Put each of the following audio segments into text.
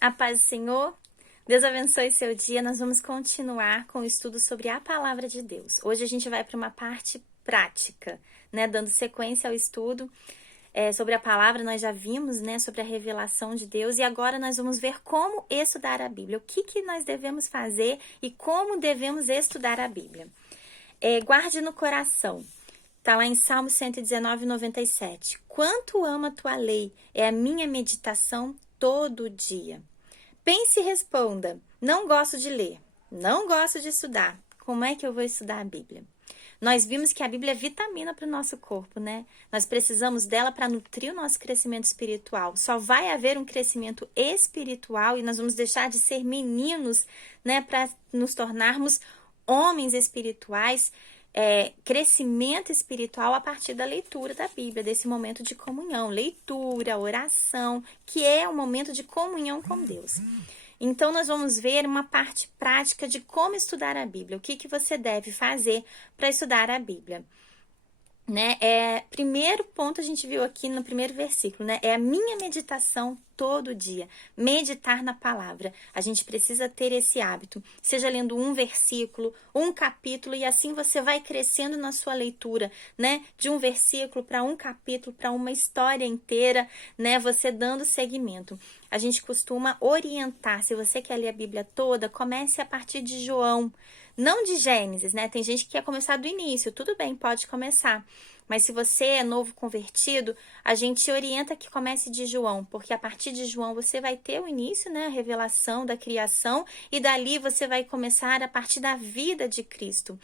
A paz do Senhor, Deus abençoe seu dia. Nós vamos continuar com o estudo sobre a palavra de Deus. Hoje a gente vai para uma parte prática, né? Dando sequência ao estudo sobre a palavra. Nós já vimos, né, sobre a revelação de Deus e agora nós vamos ver como estudar a Bíblia. O que nós devemos fazer e como devemos estudar a Bíblia. Guarde no coração. Está lá em Salmo 119, 97. Quanto amo a tua lei, é a minha meditação todo dia. Pense e responda: não gosto de ler, não gosto de estudar. Como é que eu vou estudar a Bíblia? Nós vimos que a Bíblia é vitamina para o nosso corpo, né? Nós precisamos dela para nutrir o nosso crescimento espiritual. Só vai haver um crescimento espiritual e nós vamos deixar de ser meninos, né? Para nos tornarmos homens espirituais. Crescimento espiritual a partir da leitura da Bíblia, desse momento de comunhão, leitura, oração, que é um momento de comunhão com Deus. Então, nós vamos ver uma parte prática de como estudar a Bíblia, o que você deve fazer para estudar a Bíblia. Né? Primeiro ponto a gente viu aqui no primeiro versículo, né? É a minha meditação todo dia, meditar na palavra. A gente precisa ter esse hábito, seja lendo um versículo, um capítulo, e assim você vai crescendo na sua leitura, né? De um versículo para um capítulo, para uma história inteira, né? Você dando seguimento. A gente costuma orientar, se você quer ler a Bíblia toda, comece a partir de João. Não de Gênesis, né? Tem gente que quer começar do início, tudo bem, pode começar. Mas se você é novo convertido, a gente orienta que comece de João, porque a partir de João você vai ter o início, né? A revelação da criação, e dali você vai começar a partir da vida de Cristo.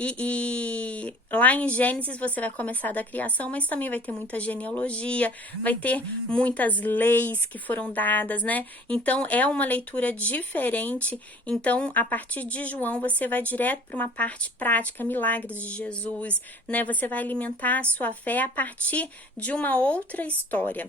E lá em Gênesis você vai começar da criação, mas também vai ter muita genealogia, vai ter muitas leis que foram dadas, né? Então é uma leitura diferente. Então, a partir de João, você vai direto para uma parte prática, milagres de Jesus, né? Você vai alimentar a sua fé a partir de uma outra história.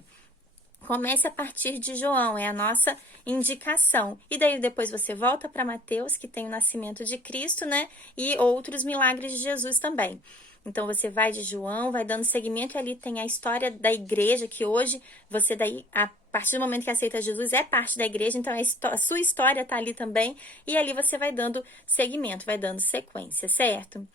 Comece a partir de João, é a nossa indicação. E daí depois você volta para Mateus, que tem o nascimento de Cristo, né? E outros milagres de Jesus também. Então você vai de João, vai dando seguimento, e ali tem a história da igreja, que hoje você daí, a partir do momento que aceita Jesus, é parte da igreja, então a sua história está ali também, e ali você vai dando seguimento, vai dando sequência, certo?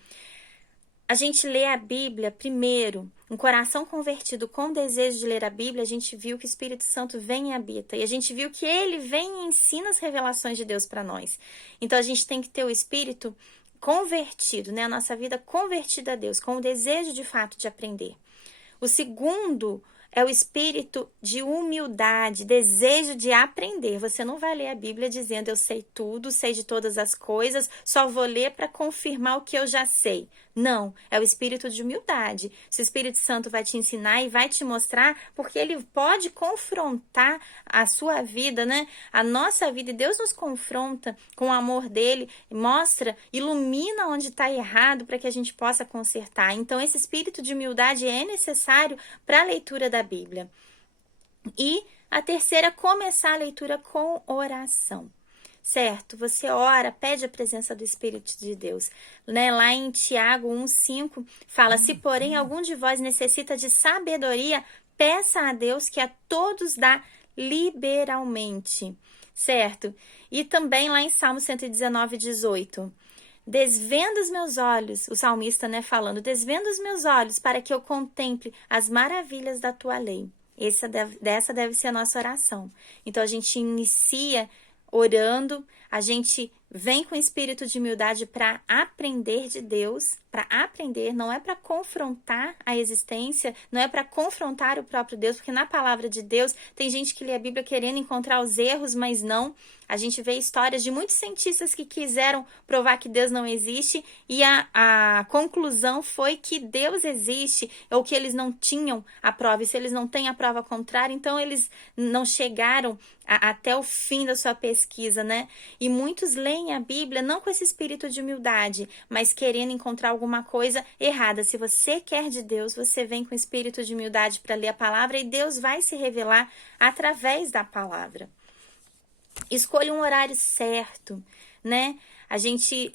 A gente lê a Bíblia primeiro, um coração convertido com desejo de ler a Bíblia, a gente viu que o Espírito Santo vem e habita. E a gente viu que ele vem e ensina as revelações de Deus para nós. Então a gente tem que ter o Espírito convertido, né? A nossa vida convertida a Deus, com o desejo de fato de aprender. O segundo é o espírito de humildade, desejo de aprender. Você não vai ler a Bíblia dizendo eu sei tudo, sei de todas as coisas, só vou ler para confirmar o que eu já sei. Não, é o espírito de humildade. Se o Espírito Santo vai te ensinar e vai te mostrar, porque ele pode confrontar a sua vida, né? A nossa vida, e Deus nos confronta com o amor dele, mostra, ilumina onde está errado para que a gente possa consertar. Então, esse espírito de humildade é necessário para a leitura da Bíblia. E a terceira, começar a leitura com oração. Certo? Você ora, pede a presença do Espírito de Deus. Né? Lá em Tiago 1,5 fala: se porém algum de vós necessita de sabedoria, peça a Deus que a todos dá liberalmente. Certo? E também lá em Salmo 119, 18. Desvenda os meus olhos, o salmista, né, falando, desvenda os meus olhos para que eu contemple as maravilhas da tua lei. Essa deve ser a nossa oração. Então, a gente inicia orando, a gente vem com espírito de humildade para aprender de Deus, para aprender, não é para confrontar a existência, não é para confrontar o próprio Deus, porque na palavra de Deus tem gente que lê a Bíblia querendo encontrar os erros, mas não. A gente vê histórias de muitos cientistas que quiseram provar que Deus não existe e a conclusão foi que Deus existe, ou que eles não tinham a prova. E se eles não têm a prova contrária, então eles não chegaram até o fim da sua pesquisa, né? E muitos leem a Bíblia não com esse espírito de humildade, mas querendo encontrar alguma coisa errada. Se você quer de Deus, você vem com espírito de humildade para ler a palavra e Deus vai se revelar através da palavra. Escolha um horário certo, né? A gente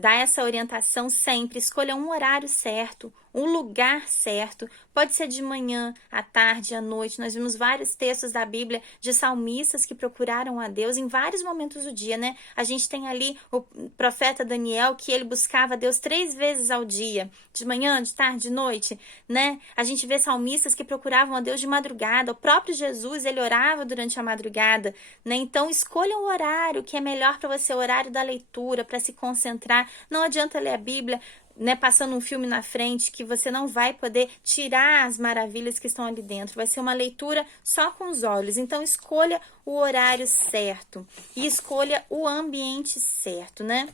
dá essa orientação sempre. Escolha um horário certo, um lugar certo. Pode ser de manhã, à tarde, à noite. Nós vimos vários textos da Bíblia de salmistas que procuraram a Deus em vários momentos do dia, né? A gente tem ali o profeta Daniel, que ele buscava a Deus 3 vezes ao dia, de manhã, de tarde, de noite, né? A gente vê salmistas que procuravam a Deus de madrugada. O próprio Jesus, ele orava durante a madrugada, né? Então, escolha o horário que é melhor para você, o horário da leitura, para se concentrar. Não adianta ler a Bíblia, né, passando um filme na frente, que você não vai poder tirar as maravilhas que estão ali dentro. Vai ser uma leitura só com os olhos. Então, escolha o horário certo e escolha o ambiente certo, né?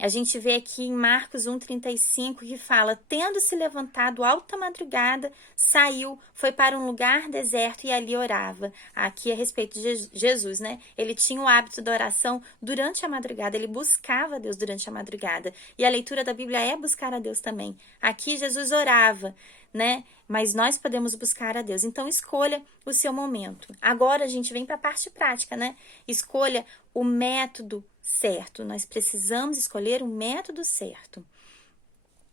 A gente vê aqui em Marcos 1,35 que fala: tendo se levantado alta madrugada, saiu, foi para um lugar deserto e ali orava. Aqui a respeito de Jesus, né? Ele tinha o hábito da oração durante a madrugada, ele buscava a Deus durante a madrugada. E a leitura da Bíblia é buscar a Deus também. Aqui Jesus orava, né? Mas nós podemos buscar a Deus. Então, escolha o seu momento. Agora a gente vem para a parte prática, né? Escolha o método certo. Nós precisamos escolher o método certo.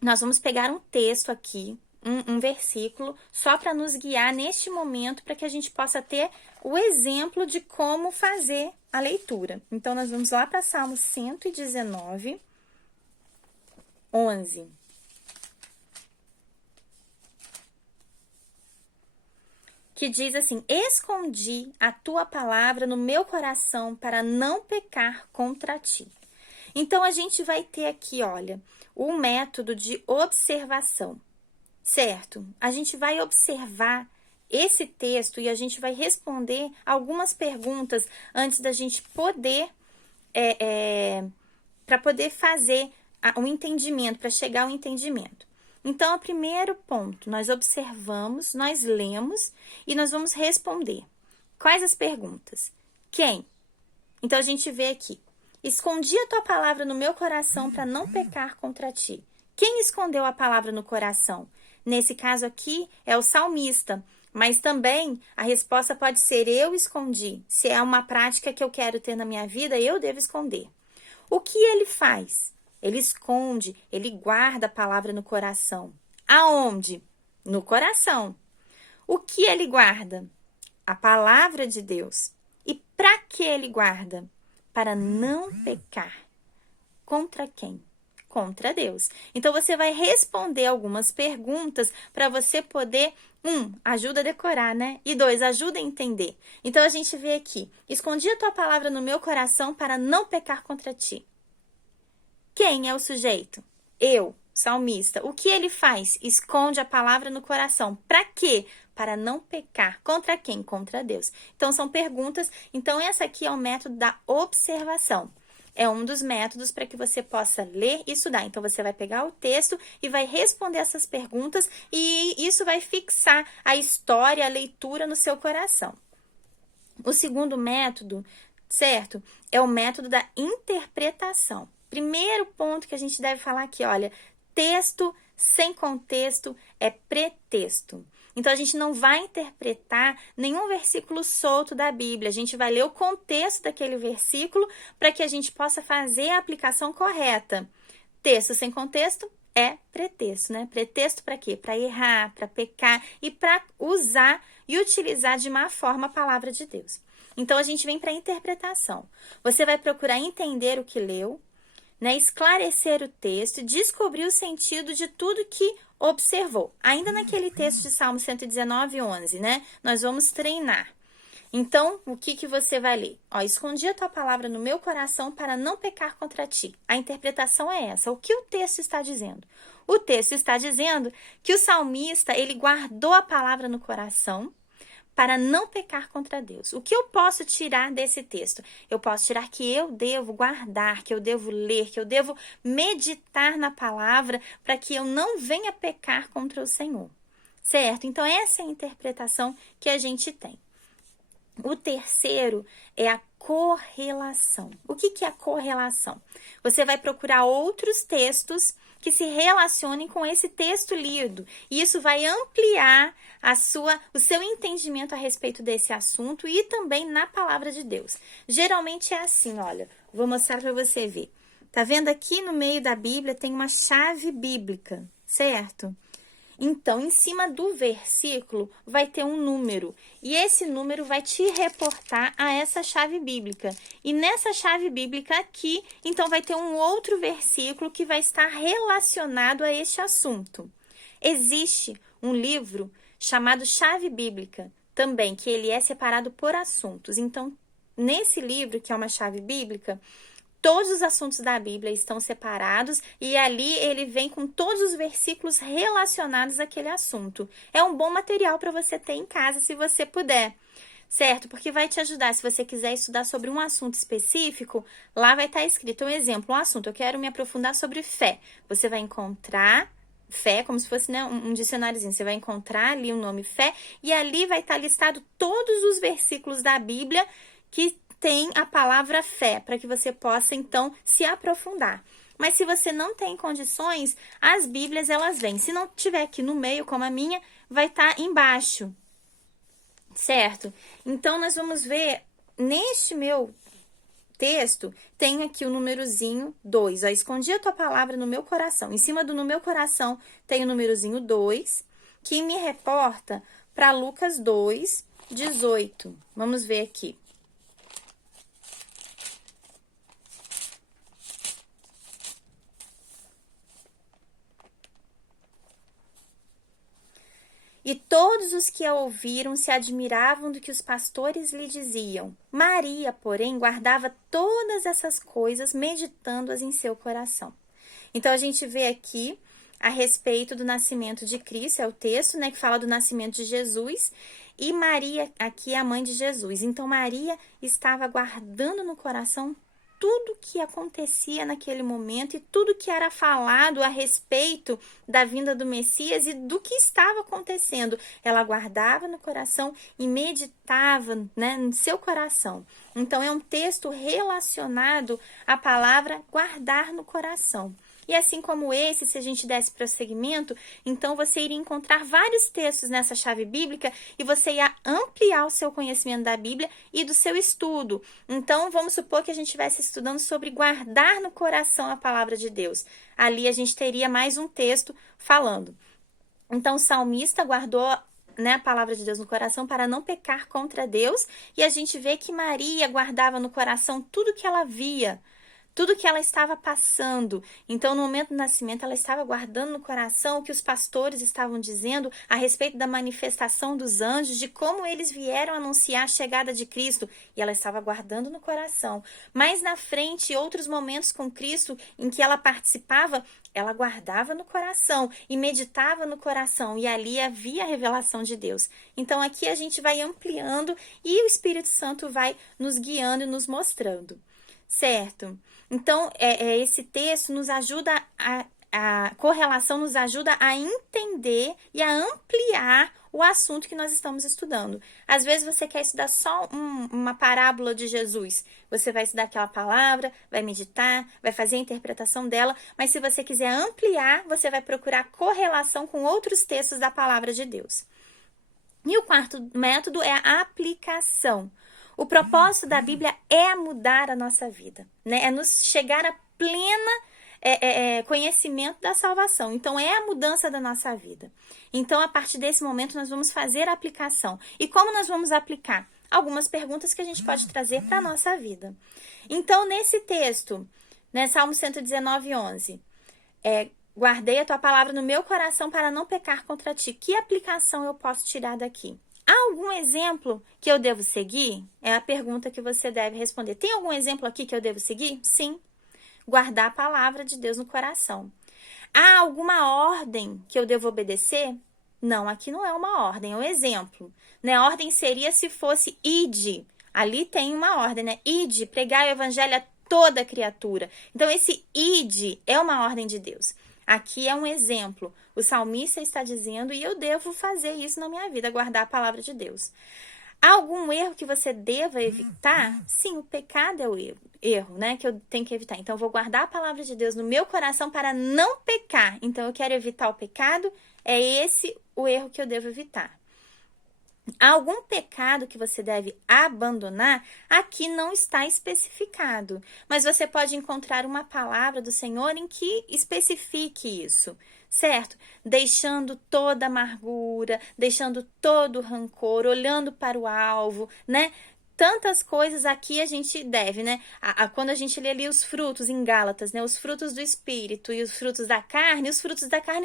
Nós vamos pegar um texto aqui, um versículo, só para nos guiar neste momento, para que a gente possa ter o exemplo de como fazer a leitura. Então, nós vamos lá para Salmo 119, 11. Que diz assim: escondi a tua palavra no meu coração para não pecar contra ti. Então, a gente vai ter aqui, olha, o método de observação, certo? A gente vai observar esse texto e a gente vai responder algumas perguntas antes da gente poder, para poder fazer um entendimento, para chegar ao entendimento. Então, o primeiro ponto, nós observamos, nós lemos e nós vamos responder. Quais as perguntas? Quem? Então, a gente vê aqui: escondi a tua palavra no meu coração para não pecar contra ti. Quem escondeu a palavra no coração? Nesse caso aqui, é o salmista. Mas também a resposta pode ser: eu escondi. Se é uma prática que eu quero ter na minha vida, eu devo esconder. O que ele faz? Ele esconde, ele guarda a palavra no coração. Aonde? No coração. O que ele guarda? A palavra de Deus. E para que ele guarda? Para não pecar. Contra quem? Contra Deus. Então, você vai responder algumas perguntas para você poder, ajuda a decorar, né? E 2, ajuda a entender. Então, a gente vê aqui: escondi a tua palavra no meu coração para não pecar contra ti. Quem é o sujeito? Eu, salmista. O que ele faz? Esconde a palavra no coração. Para quê? Para não pecar. Contra quem? Contra Deus. Então, são perguntas. Então, essa aqui é o método da observação. É um dos métodos para que você possa ler e estudar. Então, você vai pegar o texto e vai responder essas perguntas, e isso vai fixar a história, a leitura no seu coração. O segundo método, certo? É o método da interpretação. Primeiro ponto que a gente deve falar aqui, olha: texto sem contexto é pretexto. Então, a gente não vai interpretar nenhum versículo solto da Bíblia. A gente vai ler o contexto daquele versículo para que a gente possa fazer a aplicação correta. Texto sem contexto é pretexto, né? Pretexto para quê? Para errar, para pecar e para usar e utilizar de má forma a palavra de Deus. Então, a gente vem para a interpretação. Você vai procurar entender o que leu, né, esclarecer o texto e descobrir o sentido de tudo que observou. Ainda naquele texto de Salmo 119, 11, né? Nós vamos treinar. Então, o que você vai ler? Escondi a tua palavra no meu coração para não pecar contra ti. A interpretação é essa. O que o texto está dizendo? O texto está dizendo que o salmista, ele guardou a palavra no coração para não pecar contra Deus. O que eu posso tirar desse texto? Eu posso tirar que eu devo guardar, que eu devo ler, que eu devo meditar na palavra para que eu não venha pecar contra o Senhor. Certo? Então, essa é a interpretação que a gente tem. O terceiro é a correlação. O que é a correlação? Você vai procurar outros textos que se relacionem com esse texto lido. E isso vai ampliar o seu entendimento a respeito desse assunto e também na palavra de Deus. Geralmente é assim, olha, vou mostrar para você ver. Tá vendo aqui no meio da Bíblia tem uma chave bíblica, certo? Então, em cima do versículo vai ter um número, e esse número vai te reportar a essa chave bíblica. E nessa chave bíblica aqui, então vai ter um outro versículo que vai estar relacionado a este assunto. Existe um livro chamado Chave Bíblica, também, que ele é separado por assuntos. Então, nesse livro, que é uma chave bíblica, todos os assuntos da Bíblia estão separados e ali ele vem com todos os versículos relacionados àquele assunto. É um bom material para você ter em casa, se você puder, certo? Porque vai te ajudar. Se você quiser estudar sobre um assunto específico, lá vai estar escrito um exemplo, um assunto. Eu quero me aprofundar sobre fé. Você vai encontrar fé, como se fosse, né, um dicionáriozinho. Você vai encontrar ali o nome fé e ali vai estar listado todos os versículos da Bíblia que tem a palavra fé, para que você possa, então, se aprofundar. Mas se você não tem condições, as Bíblias, elas vêm. Se não tiver aqui no meio, como a minha, vai estar embaixo, certo? Então, nós vamos ver, neste meu texto, tem aqui o númerozinho 2. Ó, escondi a tua palavra no meu coração. Em cima do no meu coração tem o númerozinho 2, que me reporta para Lucas 2, 18. Vamos ver aqui. E todos os que a ouviram se admiravam do que os pastores lhe diziam. Maria, porém, guardava todas essas coisas, meditando-as em seu coração. Então, a gente vê aqui a respeito do nascimento de Cristo, é o texto, né, que fala do nascimento de Jesus, e Maria aqui é a mãe de Jesus. Então, Maria estava guardando no coração tudo que acontecia naquele momento e tudo que era falado a respeito da vinda do Messias e do que estava acontecendo. Ela guardava no coração e meditava, né, no seu coração. Então, é um texto relacionado à palavra guardar no coração. E assim como esse, se a gente desse prosseguimento, então você iria encontrar vários textos nessa chave bíblica e você ia ampliar o seu conhecimento da Bíblia e do seu estudo. Então, vamos supor que a gente estivesse estudando sobre guardar no coração a palavra de Deus. Ali a gente teria mais um texto falando. Então, o salmista guardou, né, a palavra de Deus no coração para não pecar contra Deus, e a gente vê que Maria guardava no coração tudo que ela via, tudo que ela estava passando. Então, no momento do nascimento, ela estava guardando no coração o que os pastores estavam dizendo a respeito da manifestação dos anjos, de como eles vieram anunciar a chegada de Cristo. E ela estava guardando no coração. Mais na frente, outros momentos com Cristo em que ela participava, ela guardava no coração e meditava no coração. E ali havia a revelação de Deus. Então, aqui a gente vai ampliando e o Espírito Santo vai nos guiando e nos mostrando. Certo? Então, esse texto nos ajuda a correlação nos ajuda a entender e a ampliar o assunto que nós estamos estudando. Às vezes você quer estudar só uma parábola de Jesus. Você vai estudar aquela palavra, vai meditar, vai fazer a interpretação dela, mas se você quiser ampliar, você vai procurar correlação com outros textos da palavra de Deus. E o quarto método é a aplicação. O propósito da Bíblia é mudar a nossa vida, né? É nos chegar a plena conhecimento da salvação. Então, é a mudança da nossa vida. Então, a partir desse momento, nós vamos fazer a aplicação. E como nós vamos aplicar? Algumas perguntas que a gente pode trazer para a nossa vida. Então, nesse texto, né, Salmo 119, 11, guardei a tua palavra no meu coração para não pecar contra ti. Que aplicação eu posso tirar daqui? Há algum exemplo que eu devo seguir? É a pergunta que você deve responder. Tem algum exemplo aqui que eu devo seguir? Sim. Guardar a palavra de Deus no coração. Há alguma ordem que eu devo obedecer? Não, aqui não é uma ordem, é um exemplo. Né? A ordem seria se fosse ide. Ali tem uma ordem, né? Ide, pregai o evangelho a toda criatura. Então, esse ide é uma ordem de Deus. Aqui é um exemplo. O salmista está dizendo, e eu devo fazer isso na minha vida, guardar a palavra de Deus. Há algum erro que você deva evitar? Sim, o pecado é o erro, né? Que eu tenho que evitar. Então, eu vou guardar a palavra de Deus no meu coração para não pecar. Então, eu quero evitar o pecado, é esse o erro que eu devo evitar. Há algum pecado que você deve abandonar? Aqui não está especificado, mas você pode encontrar uma palavra do Senhor em que especifique isso, certo? Deixando toda amargura, deixando todo o rancor, olhando para o alvo, né? Tantas coisas aqui a gente deve, né? Quando a gente lê ali os frutos em Gálatas, né? Os frutos do Espírito e os frutos da carne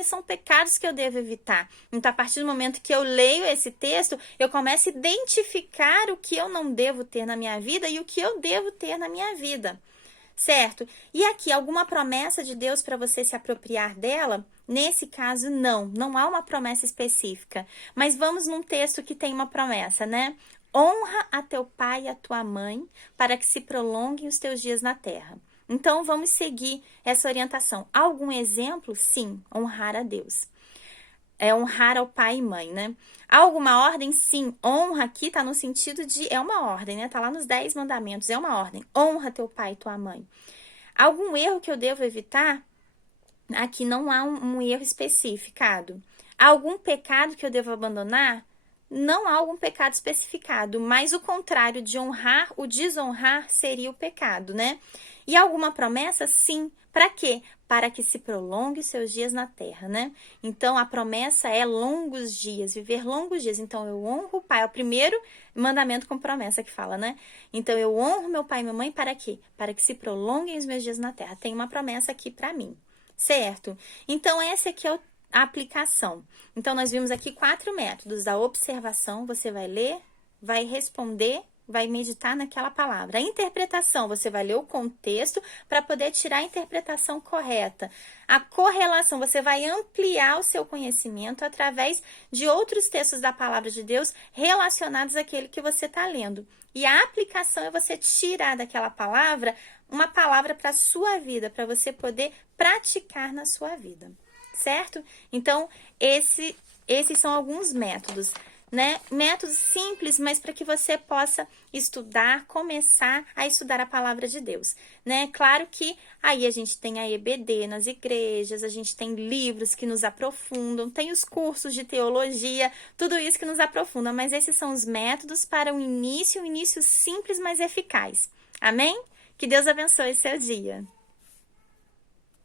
são pecados que eu devo evitar. Então, a partir do momento que eu leio esse texto, eu começo a identificar o que eu não devo ter na minha vida e o que eu devo ter na minha vida. Certo? E aqui, alguma promessa de Deus para você se apropriar dela? Nesse caso, não há uma promessa específica. Mas vamos num texto que tem uma promessa, né? Honra a teu pai e a tua mãe para que se prolonguem os teus dias na terra. Então, vamos seguir essa orientação. Algum exemplo? Sim, honrar a Deus. É honrar ao pai e mãe, né? Há alguma ordem? Sim. Honra aqui tá no sentido de... É uma ordem, né? Tá lá nos 10 mandamentos. É uma ordem. Honra teu pai e tua mãe. Algum erro que eu devo evitar? Aqui não há um erro especificado. Há algum pecado que eu devo abandonar? Não há algum pecado especificado, mas o contrário de honrar, o desonrar seria o pecado, né? E alguma promessa? Sim. Para quê? Para que se prolongue os seus dias na terra, né? Então, a promessa é longos dias, viver longos dias. Então, eu honro o pai. É o primeiro mandamento com promessa que fala, né? Então, eu honro meu pai e minha mãe para quê? Para que se prolonguem os meus dias na terra. Tem uma promessa aqui para mim, certo? Então, esse aqui é a aplicação. Então, nós vimos aqui 4 métodos da observação. Você vai ler, vai responder, vai meditar naquela palavra. A interpretação, você vai ler o contexto para poder tirar a interpretação correta. A correlação, você vai ampliar o seu conhecimento através de outros textos da palavra de Deus relacionados àquele que você está lendo. E a aplicação é você tirar daquela palavra uma palavra para a sua vida, para você poder praticar na sua vida. Certo? Então, esses são alguns métodos, né? Métodos simples, mas para que você possa estudar, começar a estudar a palavra de Deus, né? Claro que aí a gente tem a EBD nas igrejas, a gente tem livros que nos aprofundam, tem os cursos de teologia, tudo isso que nos aprofunda, mas esses são os métodos para um início simples, mas eficaz. Amém? Que Deus abençoe seu dia.